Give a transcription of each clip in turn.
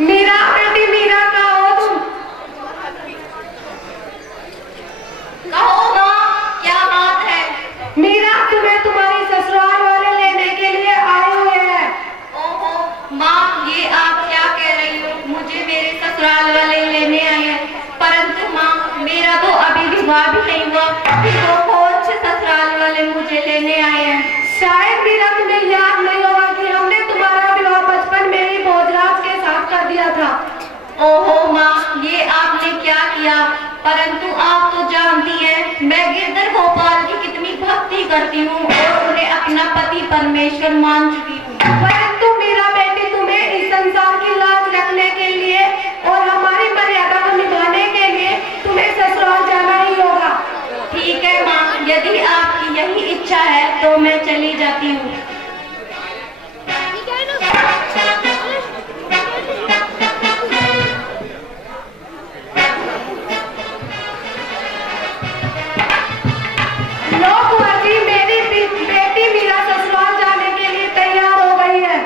मीरा, बेटी मीरा, कहो तुम। कहो माँ, क्या बात है? मीरा, तुम्हें तुम्हारी ससुराल वाले लेने के लिए आए हुए हैं। ओहो माँ, ये आप क्या कह रही हो? मुझे मेरे ससुराल वाले लेने आए हैं, परंतु माँ मेरा तो अभी विवाह भी नहीं हुआ, तो कौन से ससुराल वाले मुझे लेने आए हैं? शायद मीरा तुम्हें याद नहीं होगा कि हमने तुम्हारा विवाह बचपन में ही भोजराज के साथ कर दिया था। ओहो माँ, ये आपने क्या किया? परंतु आप तो जानती हैं मैं गिरधर गोपाल की कितनी भक्ति करती हूँ और उन्हें अपना पति परमेश्वर मान चुकी हूँ। परंतु मीरा बेटी, तुम्हें इस संसार की लाज रखने के लिए और हमारी मर्यादा को निभाने के लिए तुम्हें ससुराल जाना ही होगा। ठीक है माँ, यदि आपकी यही इच्छा है तो मैं चली जाती हूँ। लो बुआ जी, मेरी बेटी मीरा ससुराल जाने के लिए तैयार हो गई है।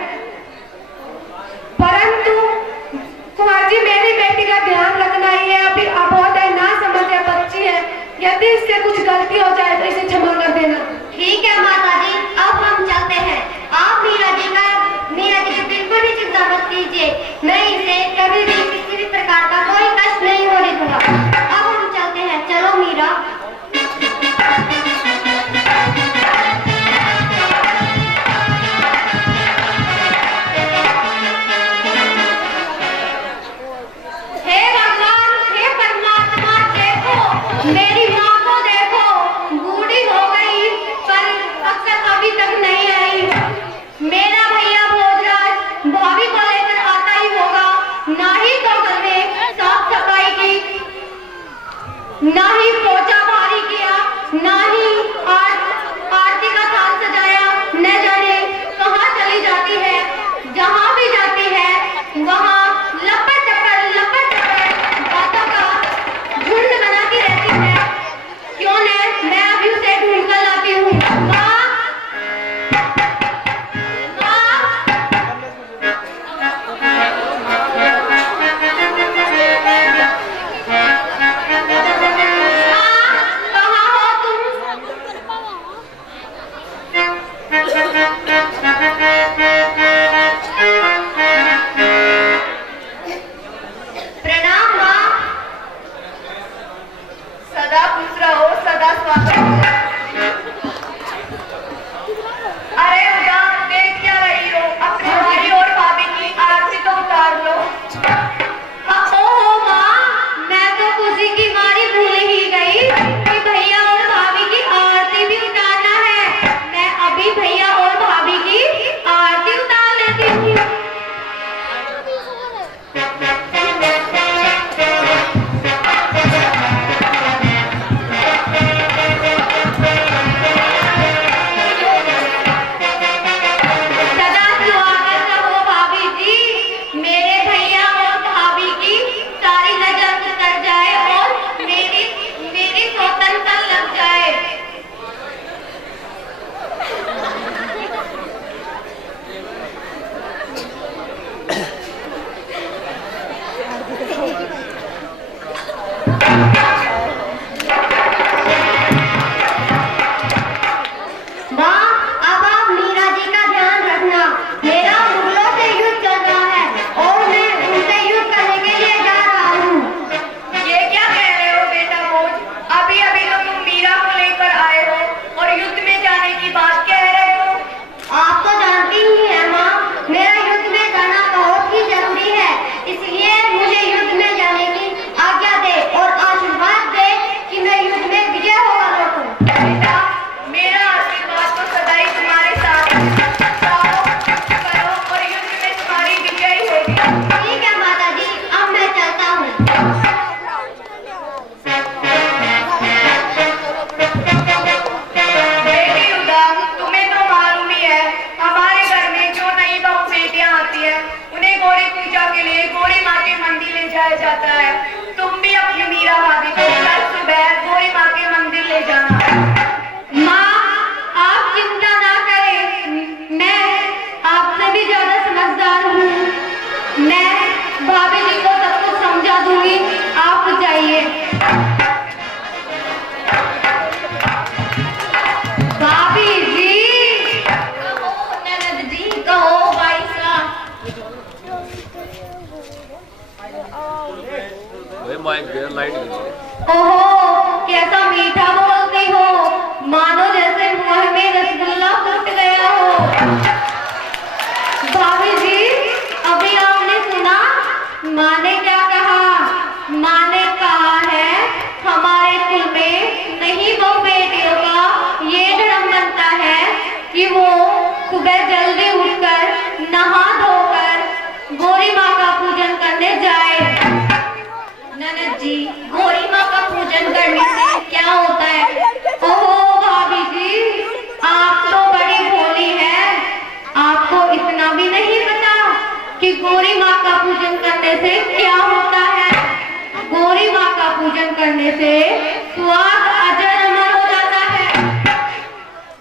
यदि इससे कुछ गलती हो जाए तो इसे क्षमा कर देना। ठीक है माता जी, अब हम चलते हैं। आप मीरा जी की बिल्कुल भी चिंता मत कीजिए, मैं इसे कभी भी किसी भी प्रकार का कोई कष्ट नहीं होने दूंगा। अब हम चलते हैं, चलो मीरा। हे भगवान, हे परमात्मा, देखो मेरी माँ को देखो, बूढ़ी हो गई पर अब तक अभी तक नहीं आई। मेरा भैया भोजराज भाभी को लेकर आता ही होगा, ना ही तो घर में साफ सफाई की, ना ही पोछा भारी किया, ना ही आरती का थाल सजाया। न जाने कहाँ चली जाती है, जहाँ भी जाती है वहाँ लपट टपर बातों का झुंड बनाती रहती है। क्यों न मैं अभी उसे ढूंढ कर लाती हूँ। माँ, कहाँ हो तुम? प्रणाम माँ। सदा खुश रहो, सदा स्वागत हो। अरे उदा, देख क्या रही हो? अपने भाई और भाभी की आरती तो उतार लो। ओहो माँ, मैं तो खुशी की मारी भूल ही गई कि भैया और भाभी की आरती भी उतारना है। मैं अभी भैया और भाभी की आरती उतार लेती हूँ। सदा स्वागत रहो भाभी जी। मेरे भैया और भाभी की सारी नजर उतर जाए और मेरी स्वतंत्रता लग जाए। माँ, अब आप मीरा जी का ध्यान रखना। मेरा मुगलों से युद्ध चल रहा है और मैं उनसे युद्ध करने के लिए जा रहा हूँ। ये क्या कह रहे हो बेटा भोज? अभी अभी तो तुम मीरा को लेकर आए हो और युद्ध में जाने की बात कह रहे हो। आप तो जानती ही हैं माँ, मेरा युद्ध में जाना बहुत ही जरूरी है। इसलिए मुझे युद्ध में जाने की आज्ञा दे और आशीर्वाद दे कि मैं युद्ध में विजय होगा लौटूं। बेटा, मेरा आशीर्वाद तो सदा ही तुम्हारे साथ है। जाओ, करो और युद्ध में तुम्हारी विजय होगी। ठीक है माता जी, अब मैं चलता हूँ। बेटी उदा, तुम्हें तो मालूम ही है हमारे घर में जो नई बहू बेटियां आती है उन्हें गौरी पूजा के लिए गौरी माँ के मंदिर ले जाया जाता है। तुम भी अपनी मीरा भाभी को कल सुबह गौरी माँ के मंदिर ले जाना। माँ, आप चिंता ना करें, मैं आपसे भी ज्यादा समझदार हूँ। मैं भाभी जी को सब कुछ समझा दूंगी, आप जाइए। भाभी जी, कहो ननद जी, कहो भाई साहब। ओहो, कैसा मीठा बोलती हो, मानो जैसे मुंह में रसगुल्ला फूट गया हो। भाभी जी, अभी आपने सुना माँ ने क्या कहा? माँ ने कहा है हमारे कुल में नहीं बहु बेटियों का ये धर्म बनता है कि वो सुबह जल्दी उठकर नहा धोकर गौरी माँ का पूजन करने जाए। ननद जी, गौरी माँ का पूजन करने से क्या होता है? ओहो भाभी जी, आप तो बड़ी भोली हैं, आपको इतना भी नहीं पता कि गौरी माँ का पूजन करने से क्या होता है। गौरी माँ का पूजन करने से स्वाद अजर अमर हो जाता है।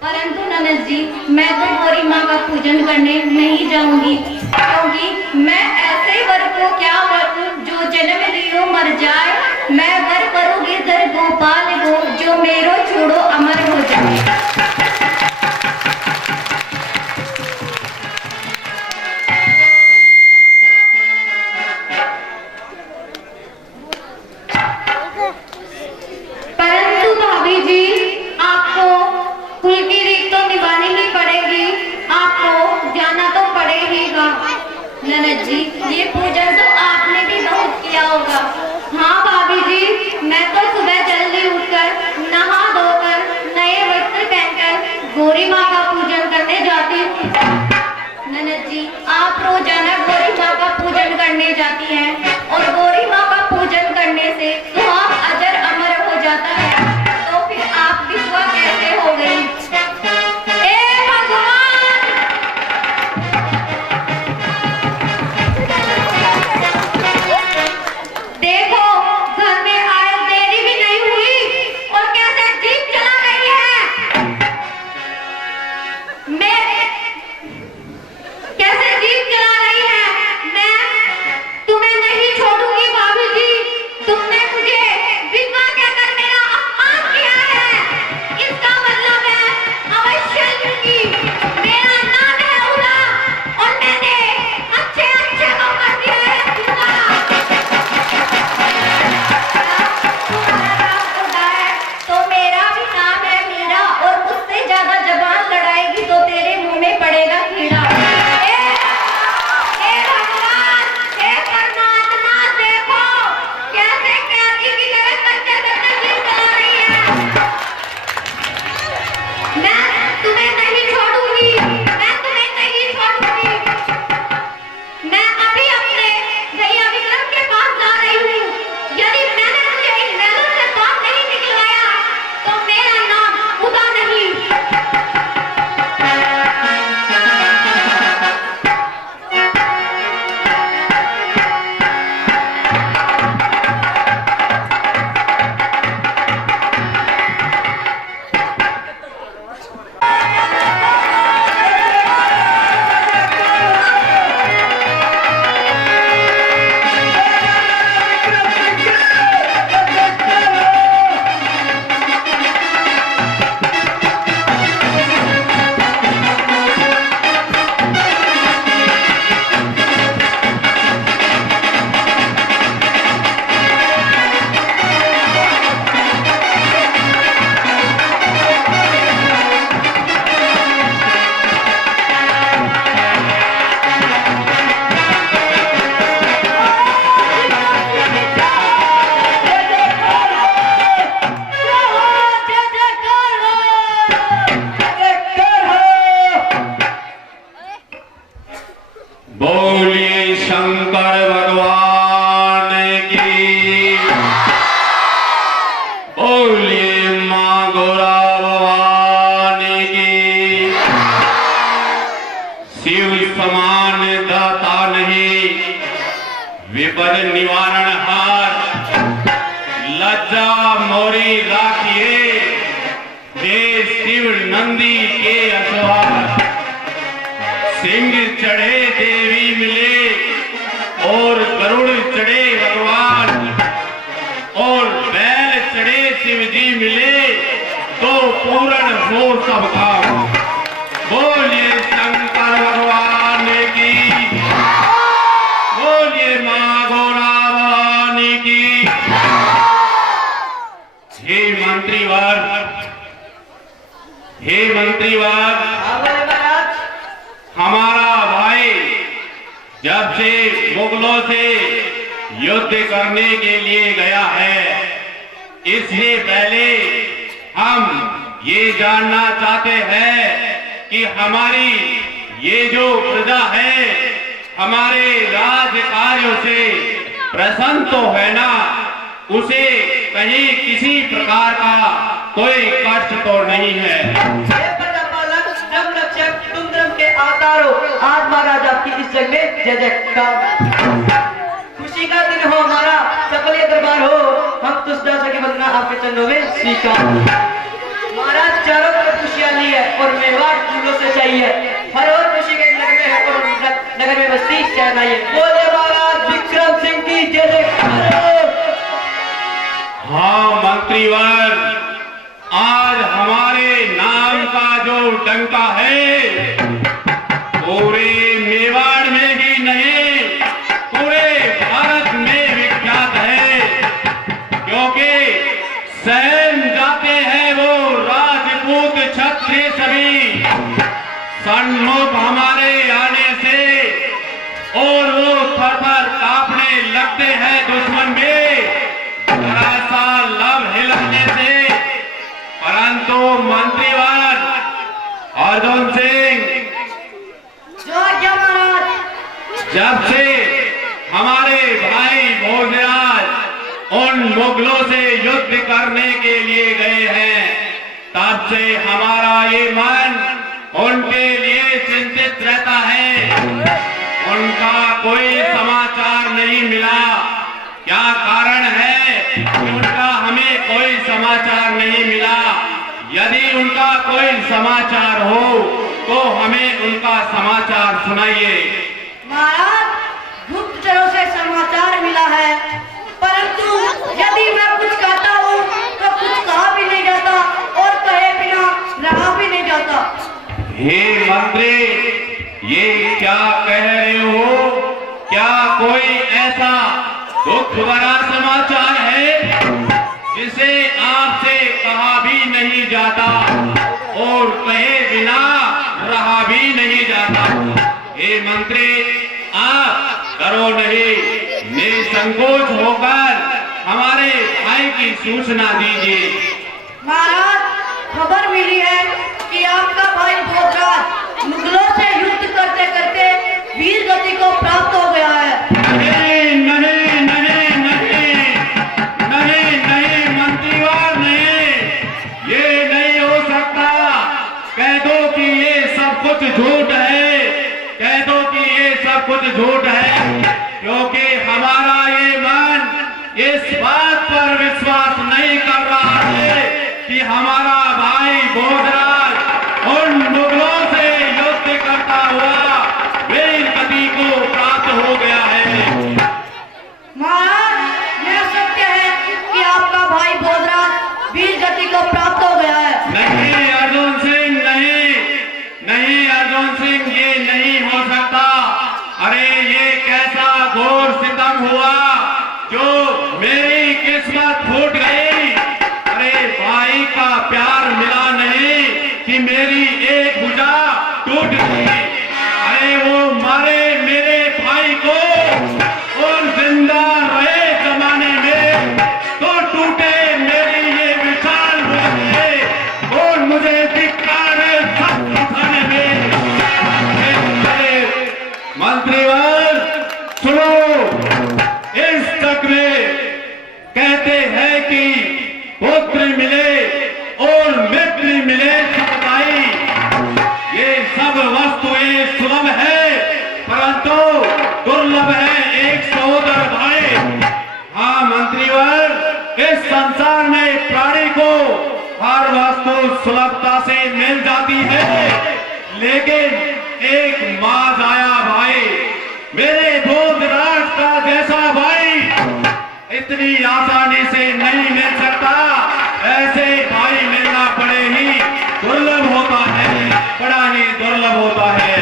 परंतु ननद जी, मैं तो गौरी माँ का पूजन करने नहीं जाऊंगी, क्योंकि मैं ऐसे वर को क्या वर जो जन्म लियो मर जाए। मैं वर करूंगी दर गोपाल को ननद जी, ये पूजन तो आपने भी बहुत किया होगा। हाँ भाभी जी, मैं तो सुबह जल्दी उठकर नहा धोकर नए वस्त्र पहनकर गौरी माँ का पूजन करने जाती हूँ। ननद जी, आप रोजाना गौरी माँ का पूजन करने जाती हैं और गौरी माँ का पूजन करने से सुहाग अजर अमर हो जाता है, तो फिर आप विधवा कैसे हो गई? विपद निवारण हार लज्जा मोरी राखिए दे शिव नंदी के असवार। सिंह चढ़े देवी मिले और गरुड़ चढ़े भगवान और बैल चढ़े शिव जी मिले तो पूर्ण हो सब काम। बोलिए शंकर भगवान की, बोलिए मां गौरा भवानी की। हे मंत्रीवर, हे मंत्रीवर, हमारा भाई जब से मुगलों से युद्ध करने के लिए गया है, इससे पहले हम ये जानना चाहते हैं कि हमारी ये जो प्रजा है हमारे राज कार्यों से प्रसन्न तो है ना, उसे कहीं किसी प्रकार का कोई कष्ट तो नहीं है। तुम धर्म के आकारो, आज महाराज आपकी इस जग में जय जयकार। खुशी का दिन हो हमारा, सफल ये दरबार हो, हम तुझ सके वंदना आपके चरणों में स्वीकार। महाराज चारों तरफ खुशहाली है और मेवाड़ फूलों से चाहिए, हर और खुशी के नगर में है और नगर में बस्ती शहनाई। बोले महाराज विक्रम सिंह की जय जयकार। हाँ मंत्रीवर, आज हमारे नाम का जो डंका है पूरे मेवाड़ में ही नहीं पूरे भारत में विख्यात है, क्योंकि सहन जाते हैं वो राजपूत क्षत्रिय सभी सन्मुख हमारे आने से और थर-थर कांपने लगते हैं दुश्मन में जरा सा लब हिलाने से। परंतु मंत्रीवर अर्जुन सिंह, जो महाराज, जब से हमारे भाई भोजराज उन मुगलों से युद्ध करने के लिए गए हैं, तब से हमारा ये मन उनके लिए चिंतित रहता है। उनका कोई समाचार नहीं मिला। क्या कारण है कि उनका हमें कोई समाचार नहीं मिला? यदि उनका कोई समाचार हो तो हमें उनका समाचार सुनाइए। महाराज, गुप्तचरों से समाचार मिला है, परंतु यदि मैं कुछ कहता हूँ तो कुछ कहा भी नहीं जाता और कहे बिना रहा भी नहीं जाता। हे मंत्री, ये क्या कह रहे हो? क्या कोई ऐसा दुख भरा समाचार है जिसे आपसे कहा भी नहीं जाता और कहे बिना रहा भी नहीं जाता? हे मंत्री, आप डरो नहीं, निसंकोच होकर हमारे भाई की सूचना दीजिए। महाराज, खबर मिली है कि आपका भाई भोजराज मुगलों से युद्ध करते करते वीर गति को प्राप्त हो गया है। नहीं नहीं नहीं नहीं नहीं नहीं मंत्रीवार, नहीं, ये नहीं हो सकता। कह दो कि ये सब कुछ झूठ है, कह दो कि ये सब कुछ झूठ है, क्योंकि हमारा ये मन इस बात पर विश्वास नहीं कर रहा है कि हमारा भाई भोजराज उन मुगलों से युद्ध करता हुआ वीर गति को प्राप्त हो गया है। महाराज, यह सत्य है कि आपका भाई भोजराज वीर गति को प्राप्त हो गया है। नहीं अर्जुन सिंह, नहीं नहीं अर्जुन सिंह, ये नहीं हो सकता। अरे ये कैसा घोर सितम हुआ जो मेरी किस्मत फूट गई। अरे भाई का प्यार मिला नहीं कि मेरी एक भुजा टूट गई। अरे वो मारे मेरे भाई को और जिंदा रहे जमाने में तो टूटे मेरी ये विशाल भुजा और मुझे धिक्कार सब उठाने में। मंत्रीवर सुनो, इस तक में कहते हैं कि पुत्र मिले और मित्र मिले सुखदाई। ये सब वस्तुएं सुलभ है, परंतु दुर्लभ है एक सहोदर भाई। हाँ मंत्रीवर, इस संसार में प्राणी को हर वस्तु सुलभता से मिल जाती है, लेकिन एक मायाजाया भाई, मेरे भोजराज का जैसा भाई इतनी आसानी से नहीं मिल सकता। ऐसे भाई मिलना बड़े ही दुर्लभ होता है, बड़ा ही दुर्लभ होता है।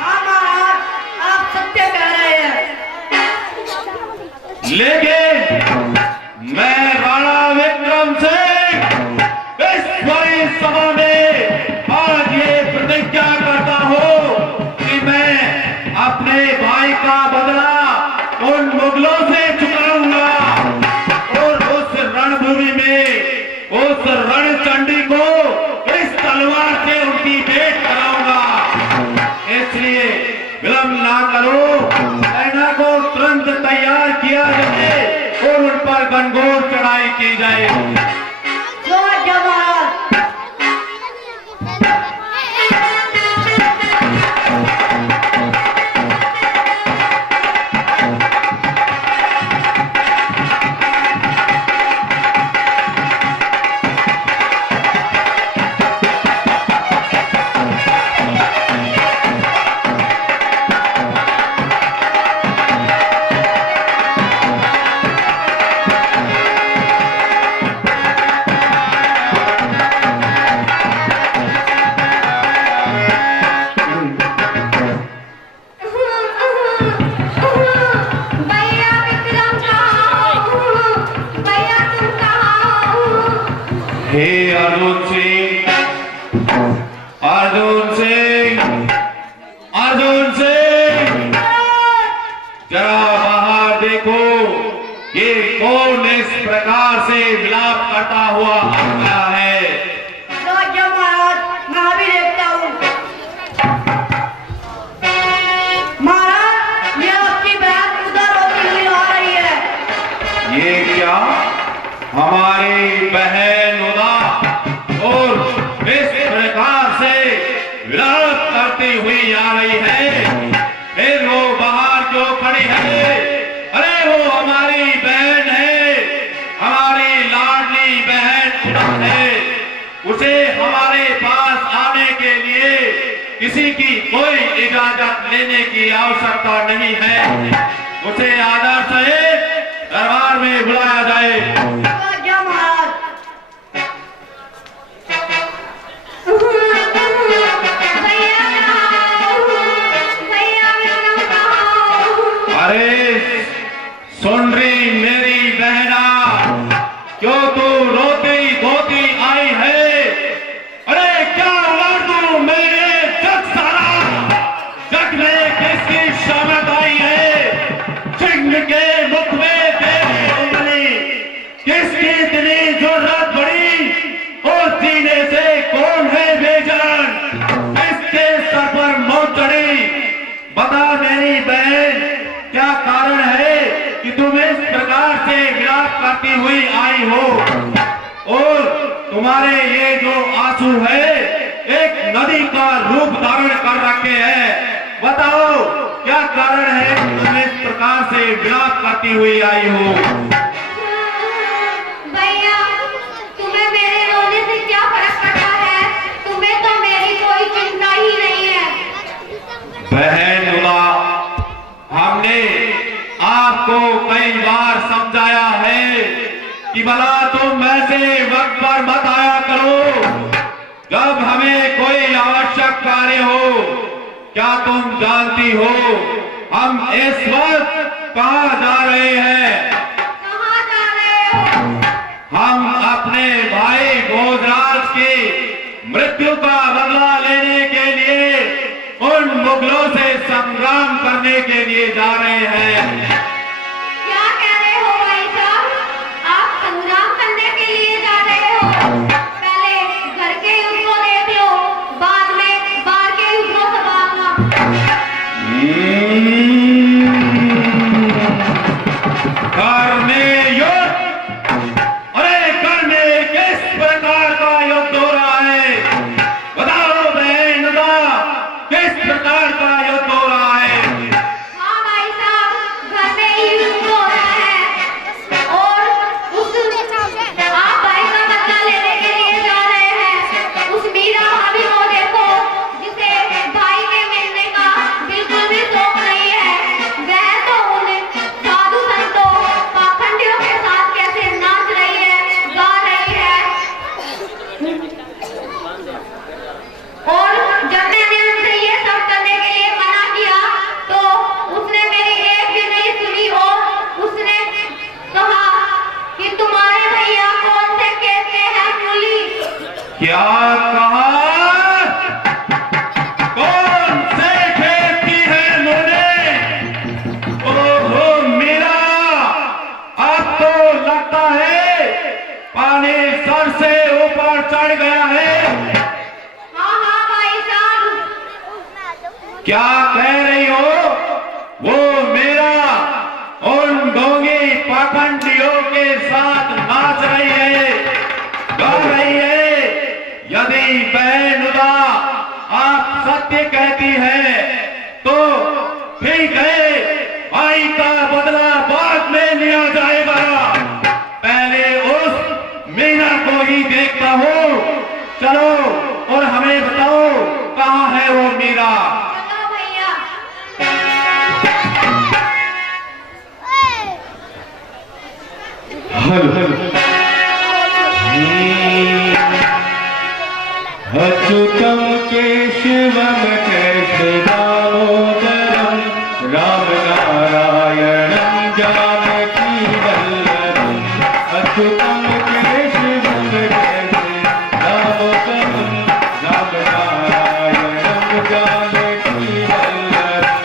हाँ महाराज, आप सत्य कह रहे हैं। लेकिन मैं राणा विक्रम सिंह इस बड़ी सभा में आज ये प्रतिज्ञा करता हूँ कि मैं अपने भाई का बदला उन मुगलों से चुकाऊंगा और उस रणभूमि में उस रणचंडी को इस तलवार से उनकी भेंट कराऊंगा। इसलिए विलंब ना करो, सेना को तुरंत तैयार किया जाए और उन पर गणगौर चढ़ाई की जाए। जय महाराज। हे अर्जुन सिंह, अर्जुन सिंह, अर्जुन सिंह, जरा बाहर देखो, ये कौन इस प्रकार से विलाप करता हुआ आ रहा है? राजा महाराज, मैं अभी देखता हूँ। महाराज, ये आपकी बहन उधर होती हुई आ रही है। ये क्या हमारी बहन उदा और इस प्रकार से विलाप करती हुई आ रही है? फिर वो बाहर जो खड़ी है, अरे वो हमारी बहन है, हमारी लाडली बहन उदा है। उसे हमारे पास आने के लिए किसी की कोई इजाजत लेने की आवश्यकता नहीं है। उसे आदर से दरबार में बुलाया जाए। राजा महाराज, अरे सुन रही मेरी बहना, क्यों तू रोती धोती आई है? अरे क्या उड़ा दूं मेरे जग सारा, जग में किसकी शामत आई है? सिंह के मुख में तेरी उंगली, किसकी इतनी जरूरत पड़ी? और सीने से कौन है बेजान, किसके सर पर मौत चढ़ी? बता मेरी बहन, क्या कारण है कि तुम इस प्रकार से विलाप करती हुई आई हो? और तुम्हारे ये जो आंसू है एक नदी का रूप धारण कर रखे हैं। बताओ क्या कारण है कि तुम इस प्रकार से विलाप करती हुई आई हो? भैया, तुम्हें मेरे रोने से क्या फर्क पड़ता है? तुम्हें तो मेरी कोई चिंता ही नहीं है। बहन उदा, हमने आपको कई बार समझाया है कि भला तुम ऐसे वक्त पर मत आया करो जब हमें कोई आवश्यक कार्य हो। क्या तुम जानती हो हम इस वक्त कहाँ जा रहे हैं? कहाँ जा रहे हो? हम अपने भाई भोजराज की मृत्यु का बदला लेने के लिए उन मुगलों से संग्राम करने के लिए जा रहे हैं। क्या कह रहे हो भाई साहब? आप संग्राम करने के लिए जा रहे हो? पहले घर के युद्ध को देख लो, बाद में बाहर के युद्ध को संभालना। करने युद्ध? अरे करने किस प्रकार का युद्ध हो रहा है? बताओ बहन उदा, किस प्रकार का युद्ध हो रहा है? हाँ भाई साहब, घर में ही युद्ध हो रहा है और आप भाई का बदला लेने के लिए जा रहे हैं। उस मीरा भाभी को देखो, जिसे भाई के मिलने का बिल्कुल भी शौक नहीं है। वह तो उन साधु संतों पाखंडियों के साथ कैसे नाच रही है, गा रही है। और जब मैंने उनसे ये सब करने के लिए मना किया तो उसने मेरी एक भी नहीं सुनी और उसने कहा कि तुम्हारे भैया कौन से कहते हैं मूली। क्या कहा? कौन से खेत की है मुझे? ओहो मीरा, अब तो लगता है पानी सर से ऊपर चढ़ गया है। हाँ हाँ भाई साहब, क्या कह रही हो? वो मेरा उन ढोंगी पाखंडियों के साथ नाच रही है, गा रही है। यदि बहन उदा आप सत्य कहती है तो ठीक है, भाई का बदला बाद में लिया जाएगा। पहले उस मीना को ही देखता हूँ। चलो और हमें बताओ कहाँ है वो मीरा? चलो भैया। अच्युतम केशवम केशवदामोदरम राम नारायणम जानकी वल्लभम। अच्युतम केशवम केशवदामोदरम राम नारायणम जानकी वल्लभम।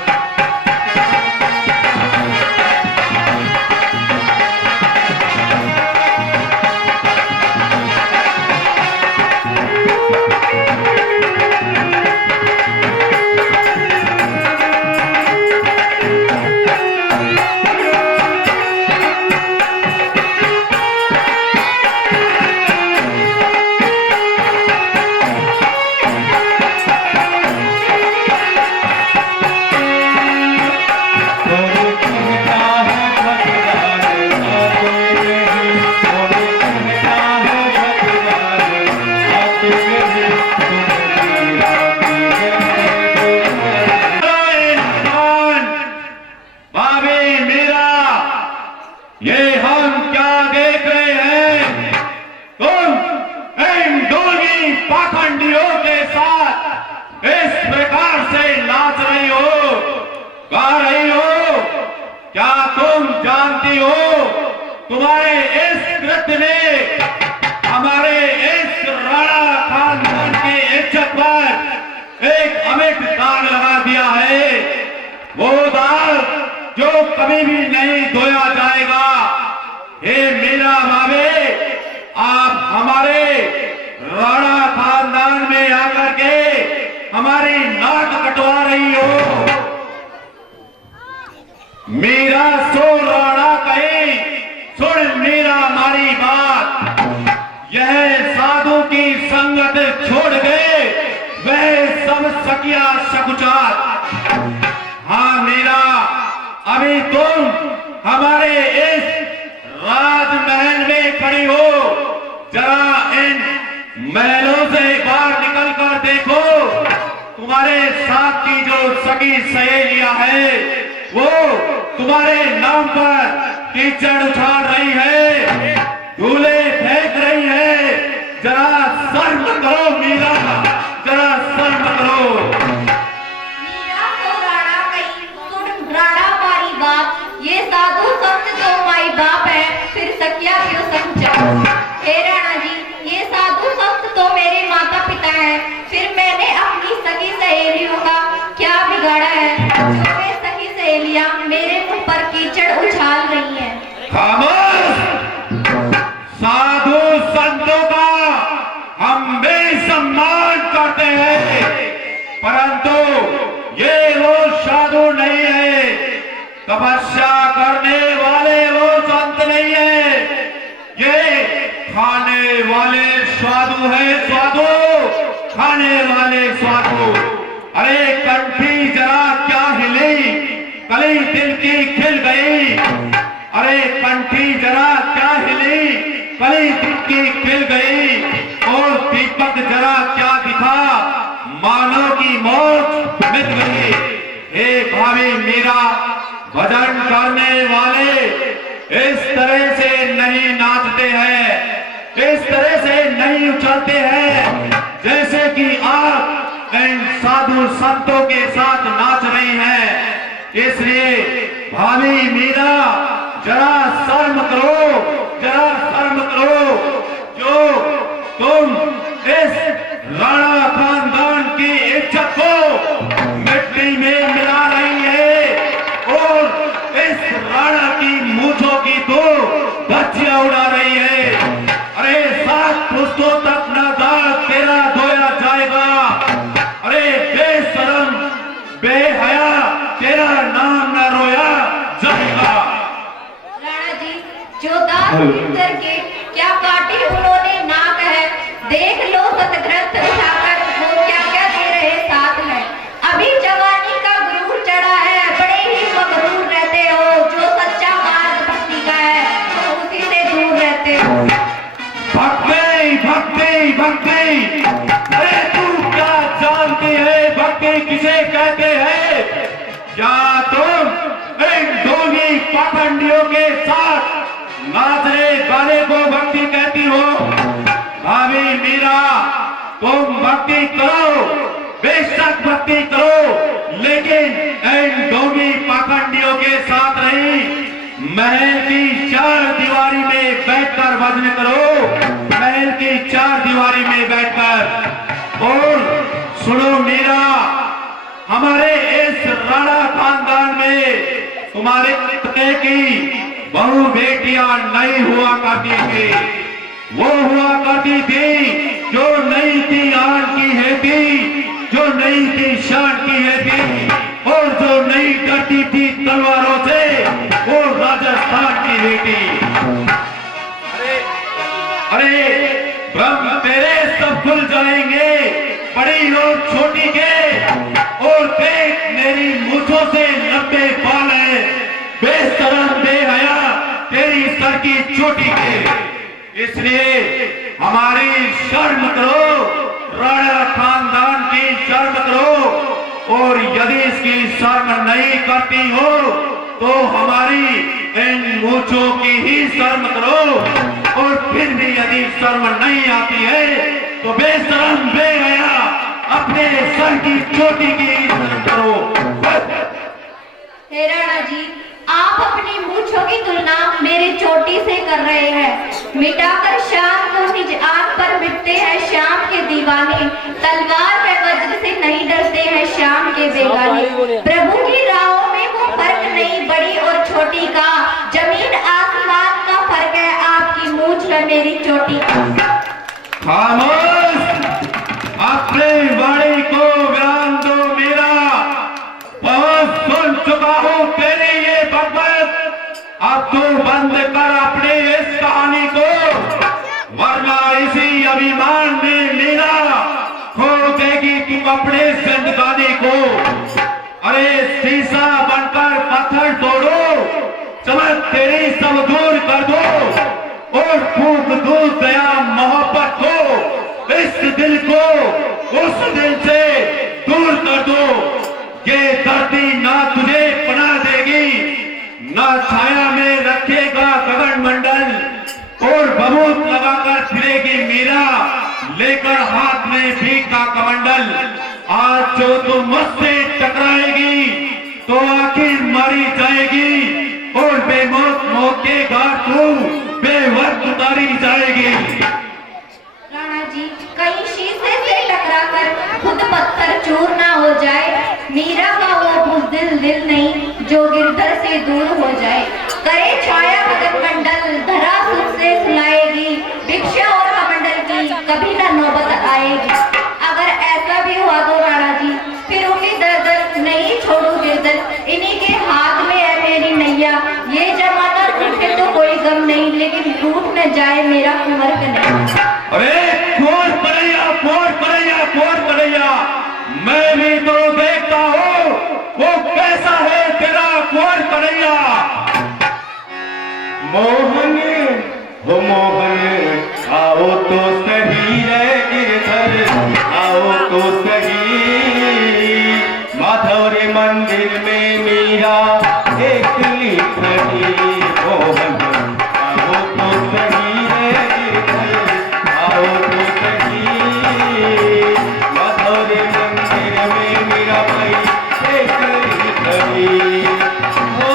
ये हम क्या देख रहे हैं? तुम इन डोंगी पाखंडियों के साथ इस प्रकार से नाच रही हो, गा रही हो। क्या तुम जानती हो तुम्हारे इस कृत्य ने हमारे इस राणा खानदान की इज्जत पर एक अमिट दाग लगा दिया है। वो दाग जो कभी भी नहीं धोया जाएगा। हे मीरा भाभी, आप हमारे राणा खानदान में आकर के हमारी नाक कटवा रही हो। मीरा सो राणा कही, सुन मीरा हमारी बात। यह साधु की संगत छोड़ गए वह सब सकिया सकुचार। हाँ मीरा, अभी तुम हमारे इस राजमहल में खड़ी हो। जरा इन महलों से बाहर निकल कर देखो। तुम्हारे साथ की जो सगी सहेलियां है वो तुम्हारे नाम पर कीचड़ उछाल रही है, धूले फेंक रही है। जरा शर्म करो मीरा, जरा शर्म करो। मीरा तो राणा कही, सुन राणा मारी बात। ये साधु संत तो माई बाप है, फिर सकिया क्यों समझा? हे राणा जी, ये साधु संत तो मेरे माता पिता है, फिर मैंने अपनी सगी सहेलियों का क्या बिगाड़ा है जो वे सगी सहेलियां मेरे मुंह पर कीचड़ उछाल रही हैं? खामोश! साधु संतों का हम भी सम्मान करते हैं, परंतु ये वो साधु नहीं है। तपस्या करने वाले वो संत नहीं है। ये खाने वाले साधु है, साधु खाने वाले साधु। अरे कंठी जरा क्या हिली, कली दिल की खिल गई। अरे कंठी जरा क्या हिली, कली दिल की खिल गई। और दीपक जरा क्या दिखा, मानो की मौत मिट गई। हे भाभी मीरा, भजन करने वाले इस तरह से नहीं नाचते हैं, इस तरह से नहीं उछलते हैं जैसे कि आप इन साधु संतों के साथ नाच रही हैं। इसलिए भाभी मीरा, जरा शर्म करो, जरा शर्म करो। जो तुम इस राणा खानदान की इज्जत को मिट्टी में मिला रही है और इस राणा की मूंछों की तो धज्जियां उड़ा रही है। अरे 7 पुश्तों तक न दाग तेरा धोया जाएगा। अरे बेशरम बेहया, तेरा नाम न रोया जाएगा। राणा जी, जो दास करके क्या काटी उन्होंने नाक है। देख लो सतग्रंथ उठाकर वो क्या क्या दे रहे साथ में। अभी जवानी का गुरूर चढ़ा है, बड़े ही मगरूर रहते हो। जो सच्चा मार्ग भक्ति का है तो उसी से दूर रहते हो। भक्ति भक्ति भक्ति, अरे तू क्या जानती है भक्ति किसे कहते हैं? क्या तुम इन डोंगी पाखंडियों के साथ नाचने गाने को भक्ति कहती हो? भाभी मीरा, तुम भक्ति करो, बेशक भक्ति करो, लेकिन इन डोंगी पाखंडियों के साथ नहीं। महल की 4 दीवारी में बैठकर भजन करो, महल की 4 दीवारी में बैठकर। और सुनो मीरा, हमारे इस राणा खानदान में तुम्हारे तरह की बहु बेटियां नहीं हुआ करती थी। वो हुआ करती थी जो नहीं थी आन की है थी, जो नहीं थी शान की है थी, और जो नहीं डरती थी तलवारों से, वो राजस्थान की बेटी। अरे ब्रह्म तेरे सब खुल जाएंगे, बड़ी और छोटी के। और देख मेरी मूंछों से लंबे बाल है, बेशरम बेहया तेरी सर की चोटी के। इसलिए हमारी शर्म करो, राणा खानदान की शर्म करो। और यदि इसकी शर्म नहीं करती हो तो हमारी इन मूंछों की ही शर्म करो, और फिर भी यदि शर्म नहीं आती है तो बेशरम बेहया अपने सर की चोटी की शर्म करो। हे राणा जी, आप अपनी मूंछों की तुलना मेरी चोटी से कर रहे हैं। मिटाकर शाम को निज आंख पर मिटते हैं शाम के दीवाने, तलवार व वज्र से नहीं डरते हैं शाम के बेगाने। प्रभु की राहों में वो फर्क नहीं बड़ी और छोटी का, जमीन आसमान का फर्क है आपकी मूंछ व मेरी चोटी का। खामोश, अपने वाणी को विराम दो। मेरा बहुत सुन चुका हूं तेरी ये बकवास, अब तू बंद कर अपने इस कहानी को, वरना इसी अभिमान में मेरा खो देगी तू अपने जिंदगानी को। अरे शीशा बनकर पत्थर तोड़ो, चमक तेरी सब दूर कर दो, और फूंक दो दया मोहब्बत को, इस दिल को उस दिल से दूर कर दो। ये धरती ना तुझे पनाह देगी, ना छाया में रखेगा गगन मंडल, और बबूत लगाकर फिरेगी मीरा, लेकर हाथ में भीख का कमंडल। आज जो तू मुझसे टकराएगी तो आखिर मारी जाएगी, और बेमौत मौत के घाट तू बेवक्त उतारी जाएगी। राणा जी, कहीं शीशे से टकराकर खुद पत्थर चूर ना हो जाए, मीरा का वो बुज़दिल दिल नहीं जो गिरधर से दूर हो जाए। करे छाया गगन मंडल, धरा सुख से सुलाएगी, भिक्षा और कमंडल की कभी ना नौबत आएगी। अगर ऐसा भी हुआ तो राणा जी, फिर उन्हें दर्द नहीं छोड़ू गिरधर, इन्हीं के हाथ में है मेरी नैया। ये जमाना टूटे तो कोई गम नहीं, लेकिन टूट न जाए मेरा कुंवर कन्हैया। अरे कोर करैया, कोर करैया, कोर करैया, मैं भी तो देखता हूँ वो कैसा है तेरा कोर करैया। मोहन हो मोहन, आओ तो सही रे गिरधर, आओ तो सही, माधव रे मंदिर में मीरा एकली खड़ी। मोहन आओ तो सही रे गिरधर, आओ तो सही, माधव रे मंदिर में मीरा भाई एकली खड़ी। हो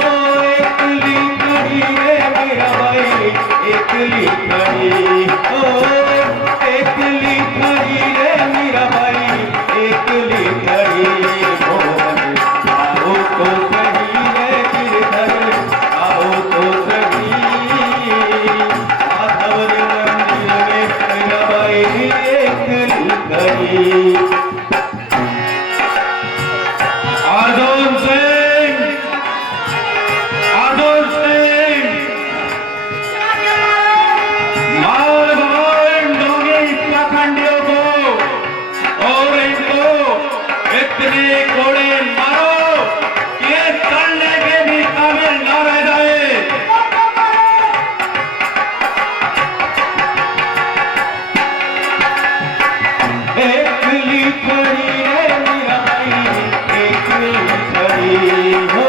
एकली खड़ी रे मीरा भाई एकली खड़ी, हो एकली खड़ी रे मीरा भाई एकली खड़ी। मोहन आओ तो सही रे गिरधर, आओ तो सही, माधव रे मंदिर में मीरा भाई एकली खड़ी। अर्जुन सिंह, अर्जुन सिंह, मार भगवान डोंगी पाखंडियों को, और इनको इतने कोड़े मारो कि ये तलने के भी काबिल ना रह जाए। एकली खड़ी रे मीरा भाई एकली खड़ी, हो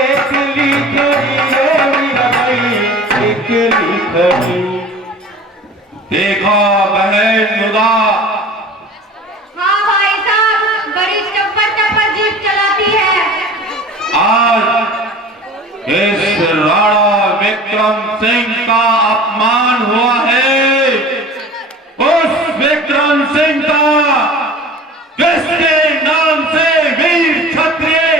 एकली खड़ी रे मीरा भाई एकली खड़ी। देखा बहन मुदा, हाँ भाई साहब, बड़ी चप्पर चप्पर जीप चलाती है। आज इस राणा विक्रम सिंह का अपमान हुआ है, उस विक्रम सिंह का जिसके नाम से वीर क्षत्रिय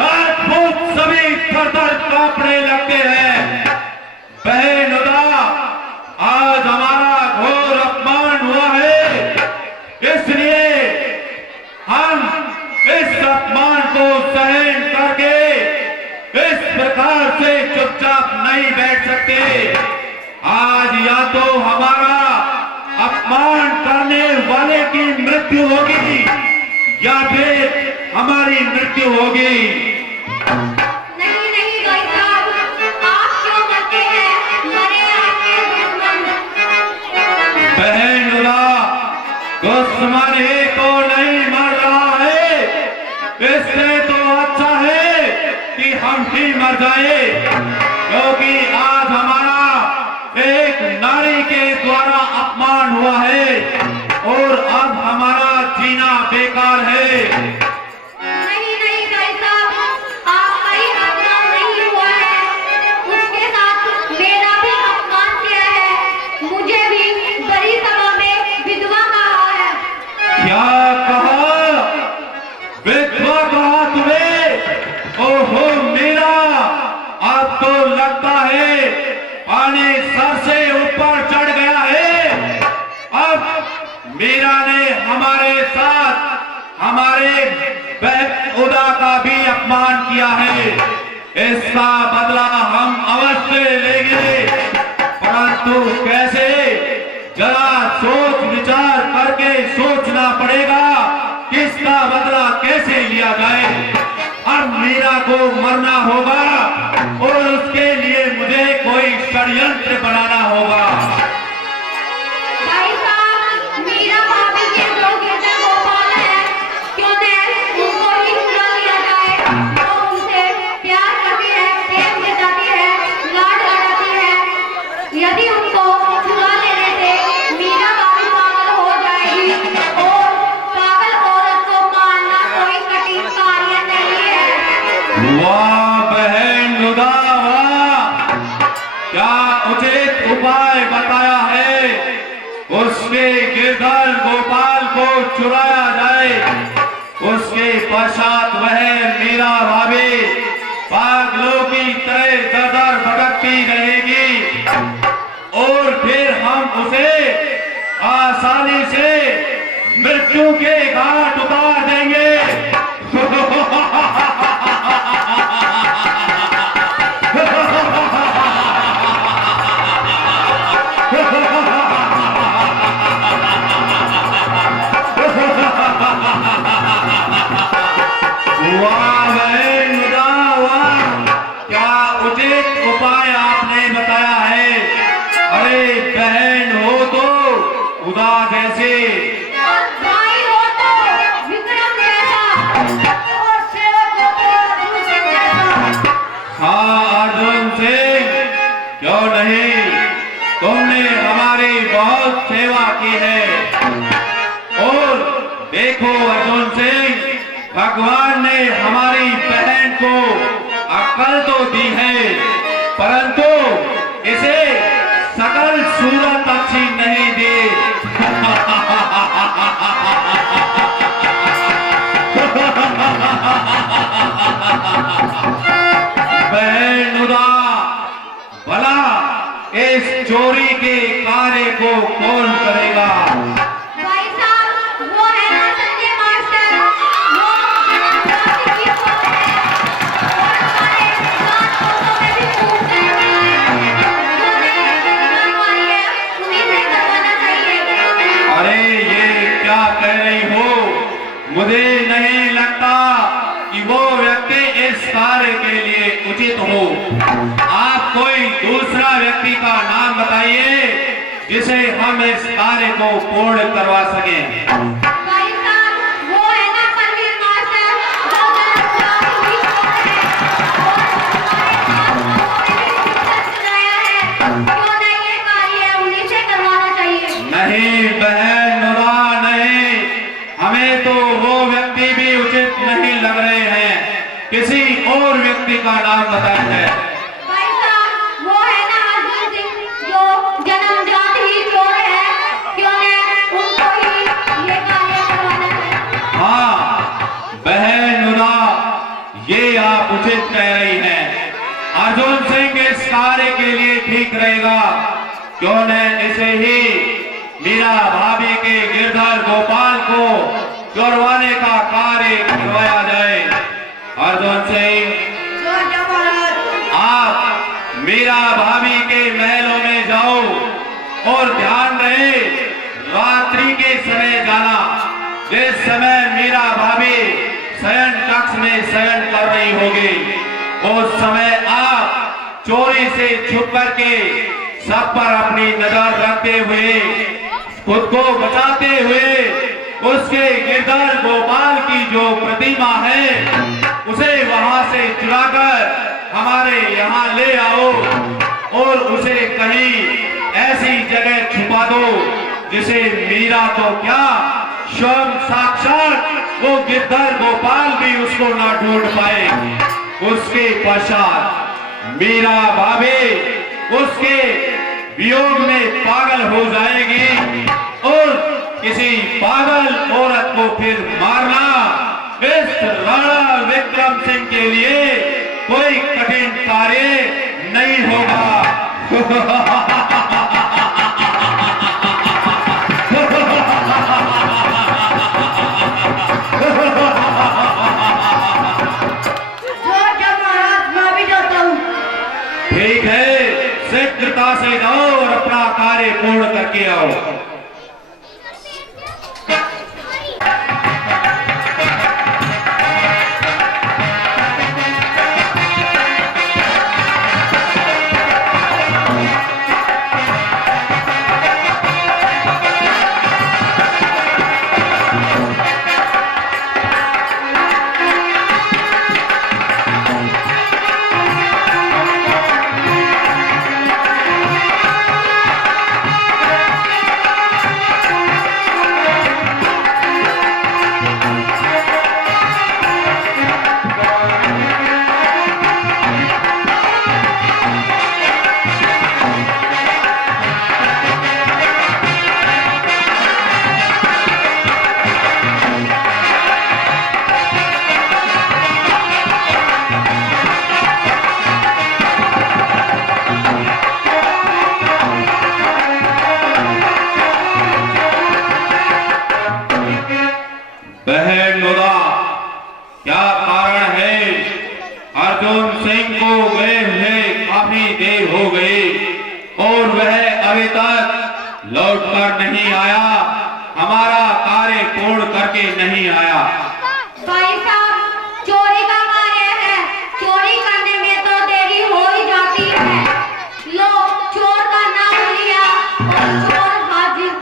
राजपूत सभी थर-थर कांपने लगते हैं। बहन उदा, आज हमारा घोर अपमान हुआ है, इसलिए हम इस अपमान को सहन करके इस प्रकार से चुपचाप नहीं बैठ सकते। आज या तो हमारा अपमान करने वाले की मृत्यु होगी, या फिर हमारी मृत्यु होगी। नहीं नहीं भाई साहब, आप क्यों मरते हैं? मरे आपके दुश्मन। बहन उदा, दुश्मन ही तो नहीं मर रहा है, इससे तो अच्छा है कि हम ही मर जाए, क्योंकि आज हमारा एक नारी के द्वारा अपमान हुआ है और अब हमारा जीना बेकार है। नहीं नहीं भाई साहब, आपका ही अपमान नहीं हुआ है, उसके साथ मेरा भी अपमान किया है। मुझे भी बड़ी सभा में विधवा कहा है। क्या कहा? विधवा कहा तुम्हें? ओहो मीरा, अब तो लगता है पानी सर से ऊपर चढ़ गया है। अब मीरा ने हमारे साथ हमारे बहन उदा का भी अपमान किया है। इसका बदला हम अवश्य लेंगे, परंतु कैसे? जरा सोच विचार करके सोचना पड़ेगा किसका बदला कैसे लिया जाए। अब मीरा को मरना होगा और उसके लिए मुझे कोई षड्यंत्र बनाना होगा। भाई साहब, मीरा भाभी के जो गिरजा गोपाल है, क्यों न उनको ही चुरा लिया जाए। वो उनसे प्यार करती है, प्रेम जताती है, लाड लड़ाती है। यदि उनको चुरा लेने से मीरा भाभी पागल हो जाएगी और पागल औरत को मारना कोई कठिन कार्य नहीं है। वाह बहन उदा, वाह, क्या उचित उपाय बताया है। उसके गिरधर गोपाल को चुराया जाए, उसके पश्चात वह मीरा भाभी पागलों की तरह दर भटकती रहेगी और फिर हम उसे आसानी से मृत्यु के घाट उतार देंगे। वाह बहन उदा, वाह, क्या उचित उपाय आपने बताया है। अरे बहन हो तो उदा जैसे, और भाई हो तो विक्रम जैसा, और सेवक हो तो अर्जुन सिंह जैसा। हाँ अर्जुन सिंह, क्यों नहीं, तुमने हमारी बहुत सेवा की है। और देखो अर्जुन सिंह, भगवान ने हमारी बहन को अक्ल तो दी है, परंतु इसे सकल सूरत अच्छी नहीं दी। बहन उदा, भला इस चोरी के कार्य को कौन करेगा? भाई साहब, वो है ना संजय मास्टर, वो जन्मजाति की होत है और हमारे जात पातों में भी खूब रहती है। जो नहीं करवानी है, उन्हीं से करवाना चाहिए। अरे ये क्या कह रही हो? मुझे नहीं लगता कि वो व्यक्ति इस कार्य के लिए उचित हो। आप कोई दूसरा व्यक्ति का नाम बताइए जिसे हम इस कार्य को पूर्ण करवा सकें। भाई साहब, वो है ना परवीर मास्टर, जो जन्मजाति की होत है और हमारे जात पातों में भी खूब सजाया है। क्यों नहीं ये कार्य उन्हीं से करवाना चाहिए। नहीं बहन उदा, नहीं, हमें तो वो व्यक्ति भी उचित नहीं लग रहे हैं। किसी और व्यक्ति का नाम बताया है। भाई साहब, वो है ना अर्जुन सिंह, जो जन्मजात ही चोर है। क्यों न उनको ही ये कार्य करवाना चाहिए। हाँ बहन उदा, ये आप उचित कह रही हैं। अर्जुन सिंह इस कार्य के लिए ठीक रहेगा। क्यों न इसे ही मीरा भाभी के गिरधर गोपाल को चोरवाने का कार्य करवाया जाए। अर्जुन सिंह, आप मीरा भाभी के महलों में जाओ और ध्यान रहे रात्रि के समय जाना। जिस समय मीरा भाभी शयन कक्ष में शयन कर रही होगी, उस समय आप चोरी से छुप करके सब पर अपनी नजर रखते हुए, खुद को बचाते हुए, उसके गिरधर गोपाल की जो प्रतिमा है उसे वहां से चुराकर हमारे यहाँ ले आओ और उसे कहीं ऐसी जगह छुपा दो जिसे मीरा तो क्या स्वयं साक्षात वो गिरधर गोपाल भी उसको ना ढूंढ पाए। उसके पश्चात मीरा भाभी उसके वियोग में पागल हो जाएगी और किसी पागल औरत को फिर मारना इस राणा विक्रम सिंह के लिए कोई कठिन कार्य नहीं होगा। ठीक है, शीघ्रता से जाओ और अपना कार्य पूर्ण करके आओ। बहन नुदा, क्या कारण है? अर्जुन सिंह को गए हुए काफी देर हो गई और वह अभी तक लौटकर नहीं आया, हमारा कार्य पूर्ण करके नहीं आया। भाई साहब, चोरी का कार्य है, चोरी करने में तो देरी हो ही जाती है। लो, चोर का नाम लिया और चोर हाजिर।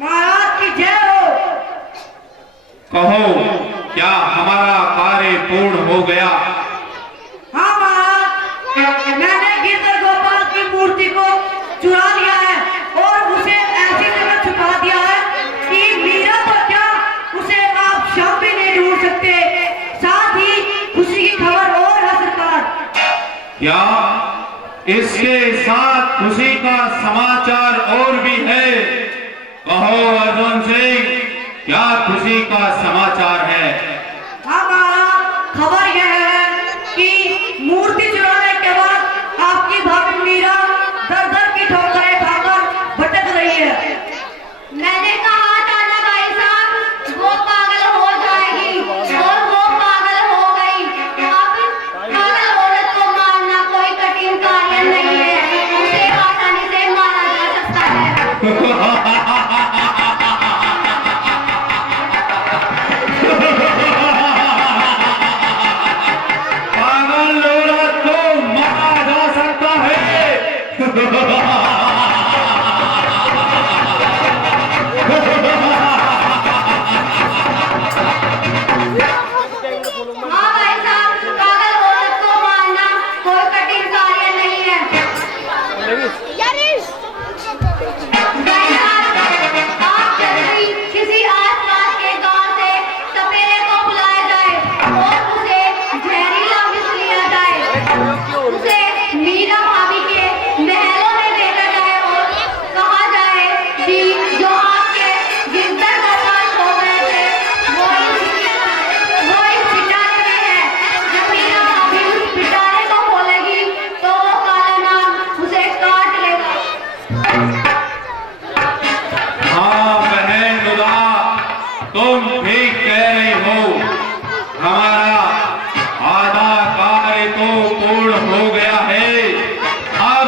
महाराज की जय हो। कहो, क्या हमारा कार्य पूर्ण हो गया? हाँ महाराज, मैंने गिरधर गोपाल की मूर्ति को चुरा लिया है और उसे ऐसी जगह छुपा दिया है कि मीरा तो क्या, उसे आप शाम भी नहीं ढूंढ सकते। साथ ही खुशी की खबर और है सरकार। क्या इसके साथ खुशी का समाचार और भी है? कहो अर्जुन सिंह, क्या खुशी का समाचार है? हाँ महाराज, खबर यह है कि मूर्ति चुराने के बाद आपकी भाभी मीरा दर दर की ठोकरें खाकर भटक रही है। मैंने कहा था ना भाई साहब, वो पागल हो जाएगी और वो पागल हो गई। अब पागल औरत को मारना कोई कठिन कार्य नहीं है, उसे आसानी से मारा जा सकता है। पागल औरत को मारा जा सकता है। हाँ भाई साहब, पागल औरत को मारना कोई कठिन कार्य नहीं है। भाई साहब, आप जल्दी किसी आसपास के गांव से सपेरे को बुलाया जाए और उसे जहरीला विष लिया जाए। उसे मीरा भाभी के महलों में भेजा जाए और कहा जाए कि जो आपके गिरधर गोपाल हो गए थे वो इस पिटारे में है। जब मीरा भाभी उस पिटारे को खोलेगी तो वो काला नाग उसे काट लेगा। हाँ बहन नुदा, तुम ठीक कह रही हो। हमारा आधा कार्य तो पूर्ण हो गया है। अब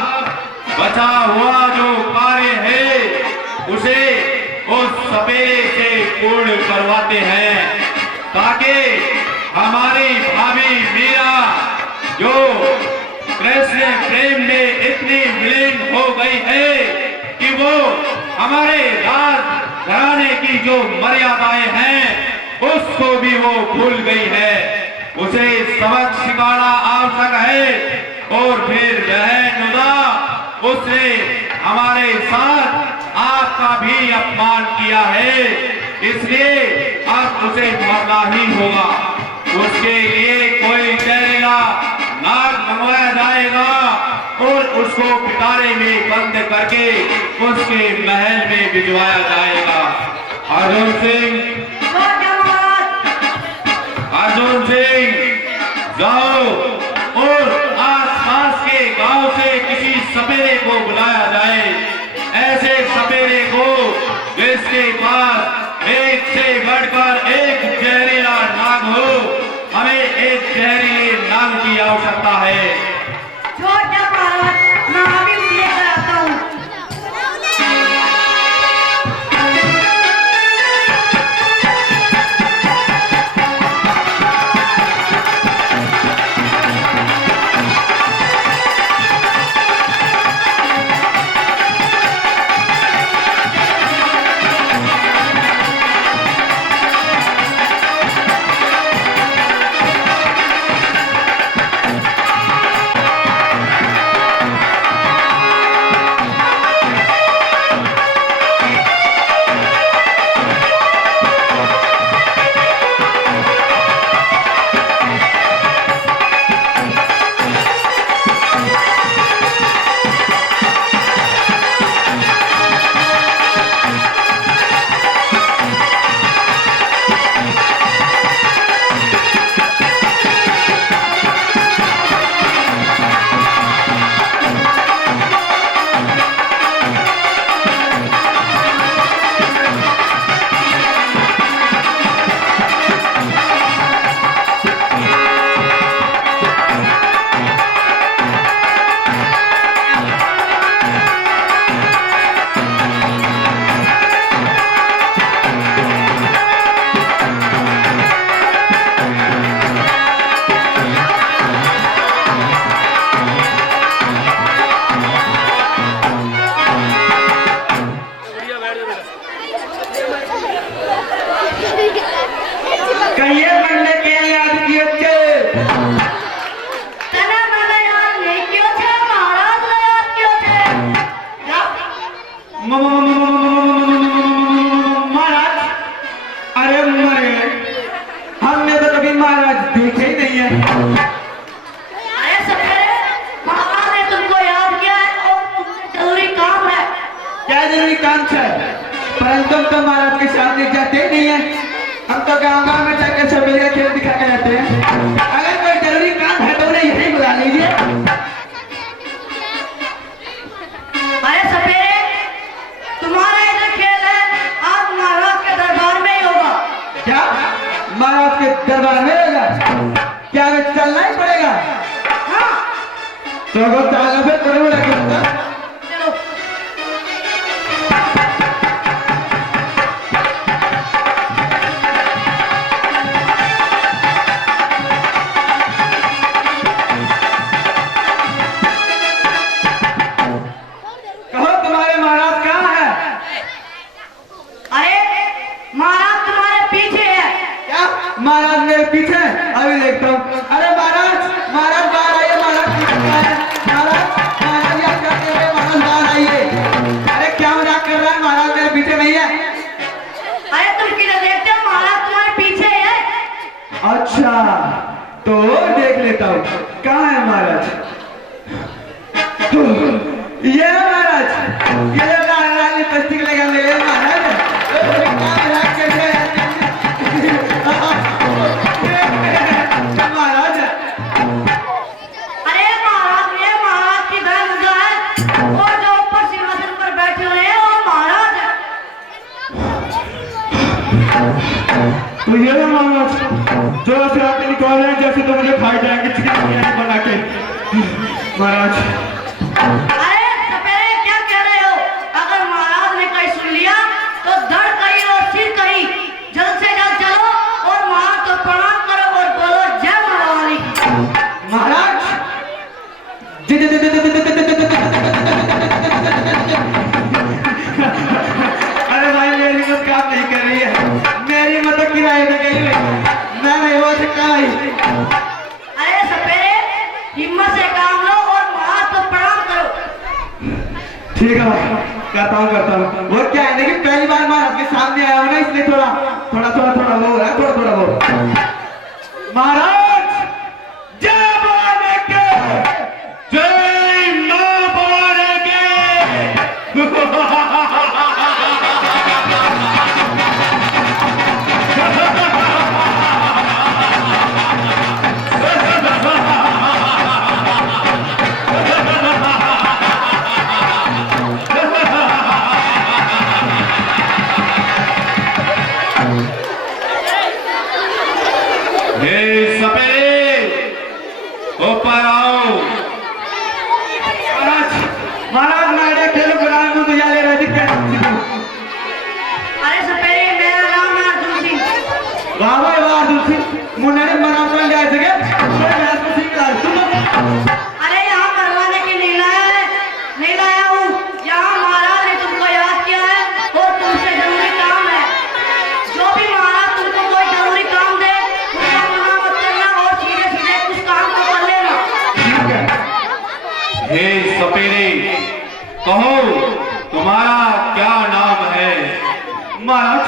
बचा हुआ जो कार्य है उसे उस सपेरे से पूर्ण करवाते हैं, ताकि हमारी भाभी मीरा जो कृष्ण प्रेम में इतनी विलीन हो गई है कि वो हमारे राज घराने की जो मर्यादाएं हैं उसको भी वो भूल गई है। उसे सबक सिखाना आवश्यक है। और फिर बहन नुदा, उसने हमारे साथ आपका भी अपमान किया है, इसलिए अब उसे मरना ही होगा। उसके लिए कोई जहरीला नाग मंगवाया जाएगा और उसको पिटारे में बंद करके उसके महल में भिजवाया जाएगा। अर्जुन सिंह, अर्जुन सिंह, जाओ और आसपास के गांव से किसी सपेरे को बुलाया जाए, ऐसे सपेरे को जिसके पास एक से बढ़कर एक जहरीला नाग हो। हमें एक जहरीले नाग की आवश्यकता है। छोटा महाराज, मैं अभी लेकर आता हूँ। कहिए बनने के याद किए थे। तना मैंने याद नहीं क्यों थे महाराज, ने याद क्यों थे? महाराज, अरे मरे, हमने तो कभी महाराज देखे ही नहीं है। अरे सपेरे, महाराज ने तुमको याद किया है और तुमसे जरूरी काम है। क्या जरूरी काम है? परंतु हम तो महाराज के सामने जाते ही नहीं है। हम तो गांव गांव में जाकर सपेरे का खेल दिखा के जाते हैं। अगर कोई जरूरी काम है तो उन्हें यही बुला लीजिए। अरे सपेरे, तुम्हारा इधर खेल है, आज महाराज के दरबार में ही होगा। क्या महाराज के दरबार में होगा? क्या हमें चलना ही पड़ेगा? हाँ, तो अगर चाला फिर करोड़ लगेगा। चलो। कहो तुम्हारे महाराज कहाँ है? अरे महाराज तुम्हारे पीछे है। क्या महाराज मेरे पीछे? अभी देखता हूँ। अरे महाराज, महाराज बाहर आइए। महाराज पीछे क्या है? महाराज, महाराज ये क्या कर रहे हैं? महाराज बाहर आइए। अरे क्या मजाक कर रहा है? महाराज मेरे पीछे नहीं है। अरे तुम किधर देखते हो? महाराज तुम्हारे पीछे ही है। अच्छा, तो देख लेता हूँ कहाँ है महाराज। ये है महाराज, ये महाराज लिपस्टिक लगा ले महाराज। महाराज, अरे महाराज, ये महाराज की बहन जो है और जो ऊपर सिंहासन पर बैठे हुए हैं वो महाराज है। तो ये है महाराज जो ऐसे आके निकाल रहे हैं जैसे तो मुझे खाई जाएंगे चिकन बिरयानी बना के। महाराज, अरे सपेरे, क्या कह रहे हो? अगर महाराज ने कहीं सुन लिया तो धड़ कहीं और सिर कहीं। जल्द से जल्द चलो और महाराज को प्रणाम करो और बोलो जय महारानी की। महाराज, अरे भाई मेरी मत काम नहीं कर रही है। मेरी मत किराए में गई अरे सपेरे, हिम्मत से काम लो और हाथ को प्रणाम करो। ठीक है भाई, करता हूँ। वो क्या है ना कि पहली बार महाराज के सामने आया हूँ ना, इसलिए थोड़ा वो हो रहा है, थोड़ा वो। महाराज जय भवानी के, जय मां भवानी के। हे सपेरे, ऊपर आओ। महाराज मैं खेलो ग्राम को तुझा ले रहा दिक्कत। अरे सपेरे, मेरा नाम है अर्जुन सिंह। वाह भाई वाह अर्जुन सिंह, मुन्ना ने मना कर लिया ऐसे के मैं इसको सीख रहा तुम। अरे यहाँ मरवाने के नहीं लाया हूँ। यहाँ महाराज ने तुमको याद किया है और तुमसे जरूरी काम है। जो भी महाराज तुमको कोई जरूरी काम दे, उसका मना मत करना और सीधे उस काम को कर लेना। हे सपेरे, कहो तुम्हारा क्या नाम है? महाराज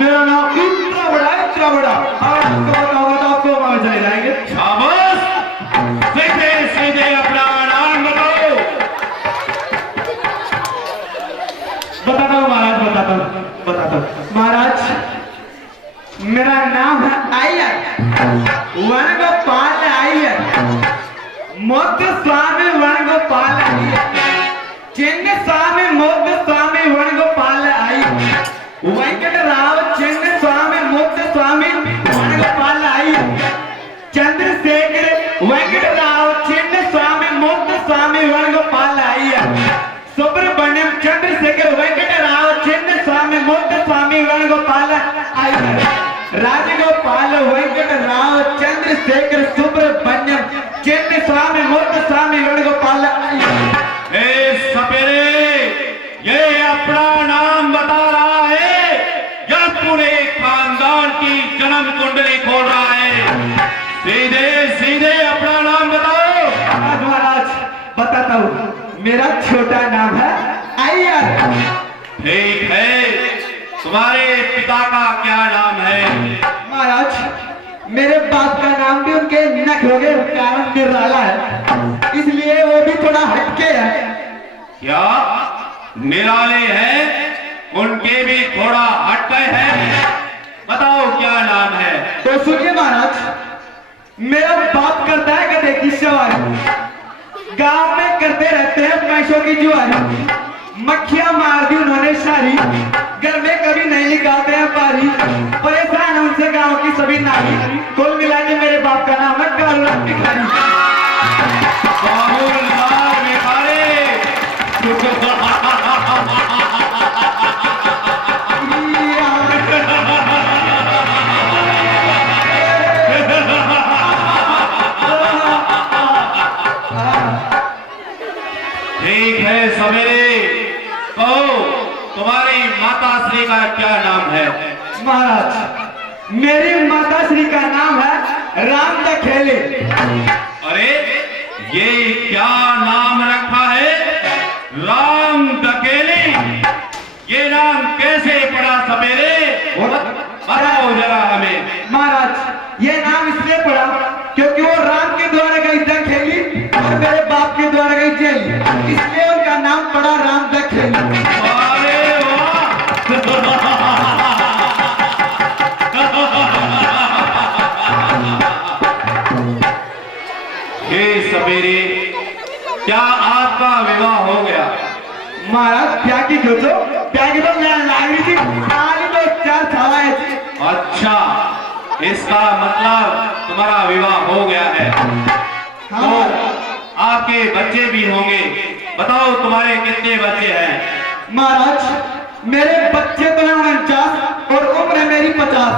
मेरा नाम इतना बड़ा आपको बताऊंगा तो आपको वहां चले जाएंगे। शाबाश, सीधे अपना नाम बताओ। बताता हूँ महाराज, बताता हूँ महाराज। मेरा नाम है अय्यर, वेणुगोपाल अय्यर, मुद्द स्वामी वेणुगोपाल अय्यर, चिन्ह स्वामी मुद्द स्वामी वेणुगोपाल अय्यर, वेंकटराव चिन्ह स्वामी मुद्द स्वामी वेणुगोपाल अय्यर, चंद्रशेखर वेंकटराव चिन्ह स्वामी मुद्द स्वामी वेणुगोपाल अय्यर, सुब्रमण्यम चंद्रशेखर वेंकटराव चिन्ह स्वामी मुद्द स्वामी वेणुगोपाल अय्यर, राजगोपाल वेंकटराव चंद्रशेखर सुब्रमण्यम चिन्ह स्वामी मुद्द स्वामी वेणुगोपाल अय्यर। हे सपेरे, ये अपना नाम बता रहा है या पूरे खानदान की जन्म कुंडली खोल रहा है? सीधे अपना नाम बताओ। महाराज बताता हूँ, मेरा छोटा नाम है अय्यर। ठीक है, तुम्हारे पिता का क्या नाम है? महाराज मेरे बाप का नाम भी उनके नखरों के कारण निराला है, इसलिए वो भी थोड़ा हटके है। क्या निराले हैं? उनके भी थोड़ा हट गए हैं। बताओ क्या नाम है? तो सुनिए महाराज, मेरा बाप करता है गधे की सवारी, गांव में करते रहते हैं पैसों की जुआरी, मक्खियां मार दी उन्होंने सारी, घर में कभी नहीं निकालते हैं पारी, परेशान है उनसे गांव की सभी नारी, कुल मिला के मेरे बाप का नाम है कालूलाल भिखारी। कालूलाल भिखारी। ठीक है सवेरे, कहो तुम्हारी माता श्री का क्या नाम है? महाराज मेरी माता श्री का नाम है राम दखेले। अरे ये क्या नाम रखा है, राम दखेले? ये नाम कैसे पड़ा सपेरे? बताओ जरा हमें। महाराज ये नाम इसलिए पड़ा क्योंकि वो राम के द्वारा गई दखेली और मेरे बाप के द्वारा गई जेली, इसलिए उनका नाम पड़ा राम दखेली। अरे हे सवेरे, क्या आपका विवाह हो गया? महाराज प्यार की जो मैं लाग रही थी, खाली तो 4 सवाल थी। अच्छा, इसका मतलब तुम्हारा विवाह हो गया है। तो आपके बच्चे भी होंगे। बताओ तुम्हारे कितने बच्चे हैं? महाराज मेरे बच्चे तो हैं 49 और उम्र है मेरी 50।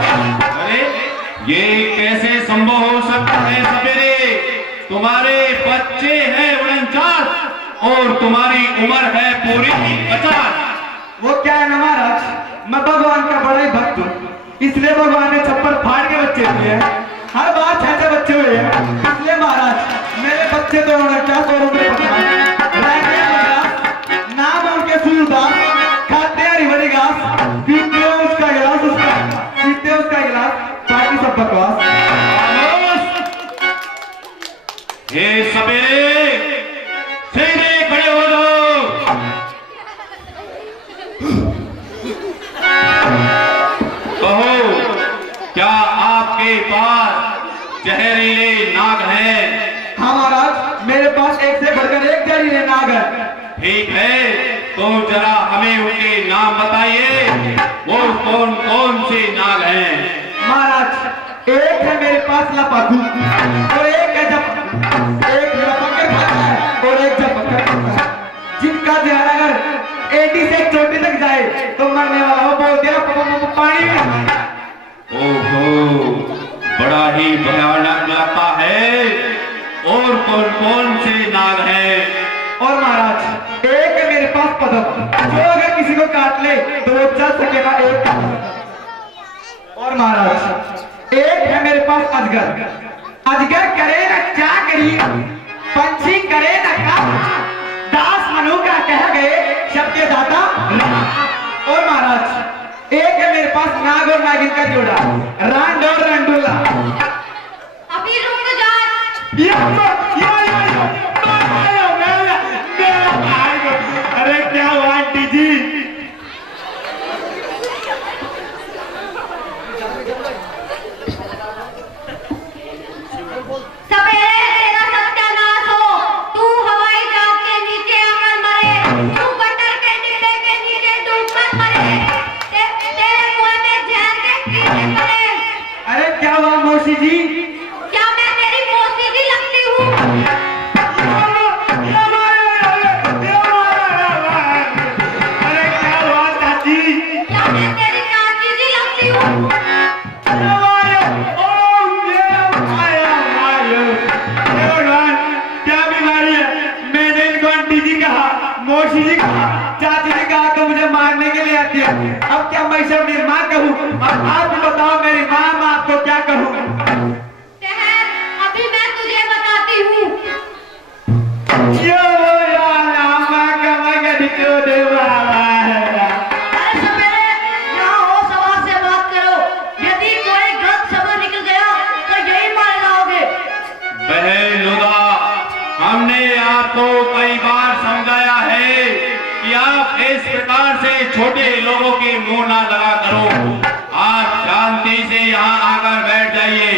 अरे ये कैसे संभव हो सकता है सवेरे? तुम्हारे बच्चे हैं 49 और तुम्हारी उम्र है पूरी 50। वो क्या है ना महाराज, मैं भगवान का बड़ा ही भक्त हूँ, इसलिए भगवान ने छप्पर फाड़ के बच्चे दिए हैं। हर बार 6 बच्चे हुए ये सवेरे सीधे खड़े हो जाओ। कहो, क्या आपके पास जहरीले नाग हैं? हाँ महाराज, मेरे पास एक से बढ़कर एक जहरीले नाग है। ठीक है, तो जरा हमें उनके नाम बताइए, वो कौन कौन से नाग हैं? महाराज, एक है मेरे पास लपाकू और एक है एक लपकर खाता है और एक झपकर खाता है। जिनका जहर अगर एडी से चोटी तक जाए तो मरने वाला हो बोल दिया पानी में। ओहो, बड़ा ही भयानक लगता है। और कौन कौन से नाग हैं? और महाराज, एक है मेरे पास पदम, जो अगर किसी को काट ले तो वो चल सकेगा एक कदम। और महाराज, एक है मेरे पास अजगर, अजगर करे ना क्या करी, पंछी करे ना का, दास मनु का कह गए शब्द के दाता। और महाराज, एक है मेरे पास नाग और नागिन का जोड़ा, रांड और रंडोला। अभी रुक जा। अरे क्या हुआ आंटी जी? सवेरे तेरा सत्यानाश हो। तू हवाई जहाज के नीचे आकर मरे, तू बटर के डिब्बे के नीचे डूबकर मरे, तेरे मुंह में जहर के कीड़े पड़े। अरे क्या हुआ मौसी जी? क्या मैं तेरी मौसी जी लगती हूँ? अरे क्या हुआ चाची? क्या मैं तेरी चाची जी लगती हूँ? क्या बीमारी है? मैंने इनको आंटी जी कहा, मौसी जी कहा, चाची जी कहा तो मुझे मारने के लिए आती है। अब क्या मैं सब मेरी माँ कहूँ? अब आप बताओ मेरी माँ, मैं आपको क्या कहूँ? ठहर, अभी मैं तुझे बताती हूँ। अरे सवेरे यहाँ हो, सवाल से बात करो। यदि कोई गलत शब्द निकल गया तो यही मारे जाओगे। बहन लुदा, हमने आपको कई बार समझाया है कि आप इस प्रकार से छोटे लोगों के मुंह ना लगा करो। आप शांति से यहाँ आकर बैठ जाइए।